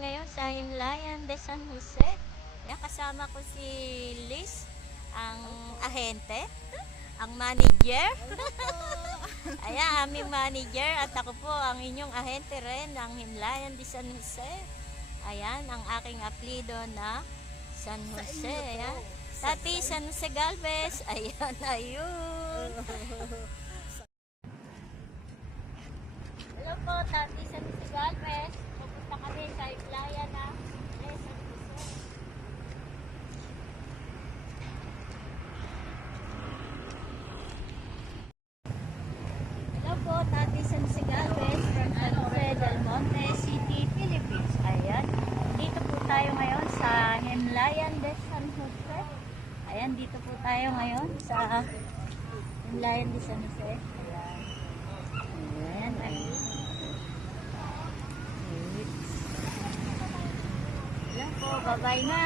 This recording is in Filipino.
ngayon sa Himlayan de San Jose. Ayan, kasama ko si Liz, ang ahente, ang manager. Ayan, aming manager at ako po ang inyong ahente rin ng Himlayan de San Jose. Ayan, ang aking apelido na San Jose. Ayan. Tati San Jose Galvez. Ayan, ayun. Hello po, Tati San Jose Galvez. Pupunta kami sa Himlayan na San Jose. Hello po, Tati San Jose Galvez from San Jose del Monte City, Philippines. Ayan, dito po tayo ngayon sa Himlayan de San Jose. Ayan, dito po tayo ngayon sa Himlayan de San Jose. Ayan. Ayan, ayun. Ayan po, bye-bye na.